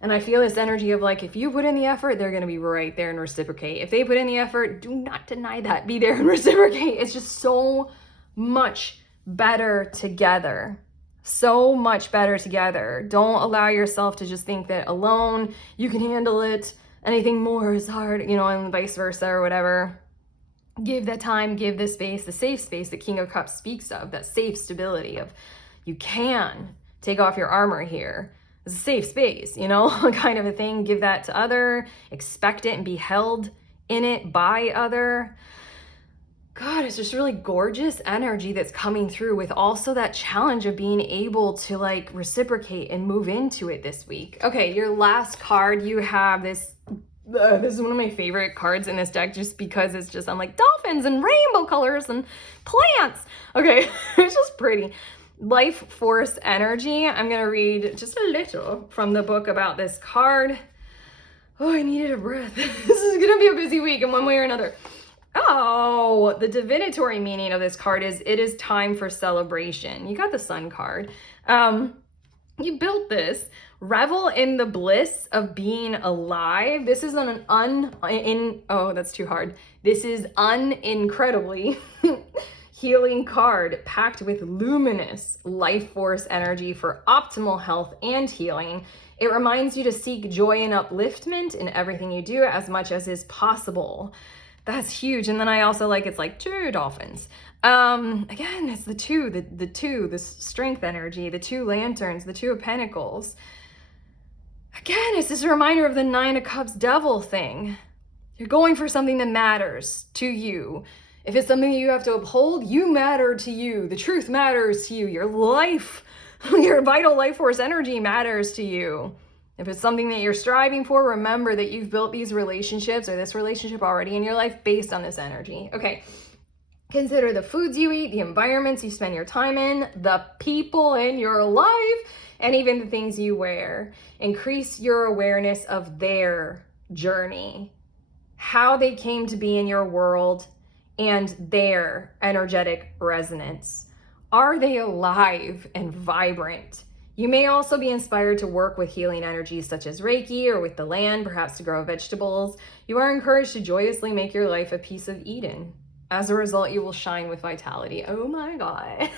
And I feel this energy of like, if you put in the effort, they're going to be right there and reciprocate. If they put in the effort, do not deny that. Be there and reciprocate. It's just so much better together. So much better together. Don't allow yourself to just think that alone you can handle it. Anything more is hard, and vice versa or whatever. Give that time, give the space, the safe space that King of Cups speaks of, that safe stability of you can take off your armor here. It's a safe space, kind of a thing. Give that to other, expect it and be held in it by other. God, it's just really gorgeous energy that's coming through with also that challenge of being able to like reciprocate and move into it this week. Okay, your last card, you have this. This is one of my favorite cards in this deck just because it's just, I'm like, dolphins and rainbow colors and plants. Okay, it's just pretty. Life force energy. I'm going to read just a little from the book about this card. Oh, I needed a breath. This is going to be a busy week in one way or another. Oh, the divinatory meaning of this card is it is time for celebration. You got the Sun card. You built this. Revel in the bliss of being alive. This is oh, that's too hard. This is incredibly healing card packed with luminous life force energy for optimal health and healing. It reminds you to seek joy and upliftment in everything you do as much as is possible. That's huge. And then I also like, it's like 2 dolphins. Again, it's the 2, the strength energy, the 2 lanterns, the 2 of Pentacles. Again, it's just a reminder of the 9 of Cups devil thing. You're going for something that matters to you. If it's something you have to uphold, you matter to you. The truth matters to you. Your life, your vital life force energy matters to you. If it's something that you're striving for, remember that you've built these relationships or this relationship already in your life based on this energy. Okay. Consider the foods you eat, the environments you spend your time in, the people in your life, and even the things you wear. Increase your awareness of their journey. how they came to be in your world, and their energetic resonance. Are they alive and vibrant? You may also be inspired to work with healing energies such as Reiki or with the land, perhaps to grow vegetables. You are encouraged to joyously make your life a piece of Eden. As a result, you will shine with vitality. Oh my God.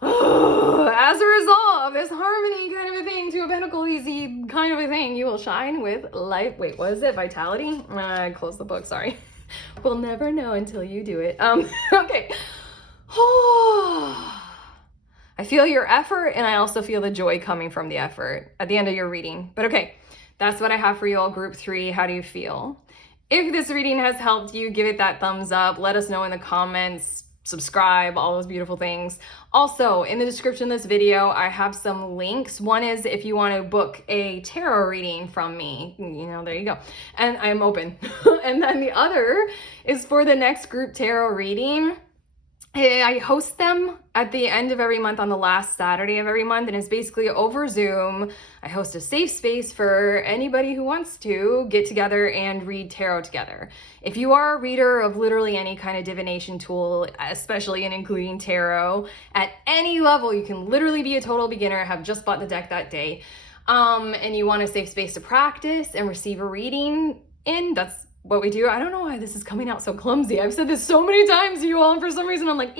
As a result of this harmony kind of a thing to a pentacle easy kind of a thing, you will shine with light. Wait, what is it? Vitality? I closed the book, sorry. We'll never know until you do it. Okay. I feel your effort, and I also feel the joy coming from the effort at the end of your reading. But okay, that's what I have for you all, group 3. How do you feel? If this reading has helped you, give it that thumbs up. Let us know in the comments. Subscribe, all those beautiful things. Also, in the description of this video, I have some links. One is if you want to book a tarot reading from me, there you go. And I'm open. And then the other is for the next group tarot reading. I host them at the end of every month on the last Saturday of every month, and it's basically over Zoom. I host a safe space for anybody who wants to get together and read tarot together. If you are a reader of literally any kind of divination tool, especially and including tarot, at any level, you can literally be a total beginner, have just bought the deck that day, and you want a safe space to practice and receive a reading in, that's what we do. I don't know why this is coming out so clumsy. I've said this so many times to you all, and for some reason I'm like,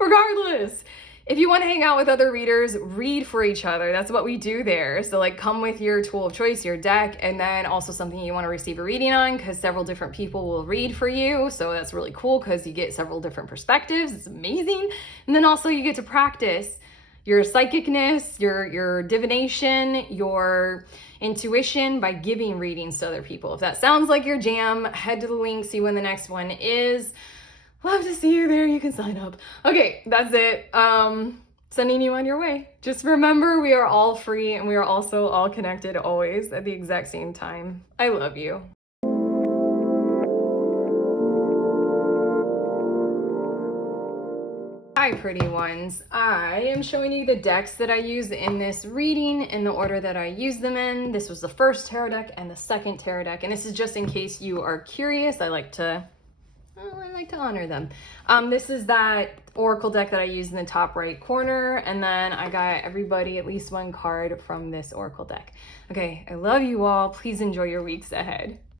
regardless. If you want to hang out with other readers, read for each other. That's what we do there. So like come with your tool of choice, your deck, and then also something you want to receive a reading on, because several different people will read for you. So that's really cool because you get several different perspectives. It's amazing. And then also you get to practice your psychicness, your divination, your intuition by giving readings to other people. If that sounds like your jam, head to the link, see when the next one is. Love to see you there. You can sign up. Okay, that's it. Sending you on your way. Just remember, we are all free and we are also all connected always at the exact same time. I love you. Hi pretty ones. I am showing you the decks that I use in this reading in the order that I use them in. This was the first tarot deck and the second tarot deck, and this is just in case you are curious. I like to honor them. This is that oracle deck that I use in the top right corner, and then I got everybody at least one card from this oracle deck. Okay, I love you all. Please enjoy your weeks ahead.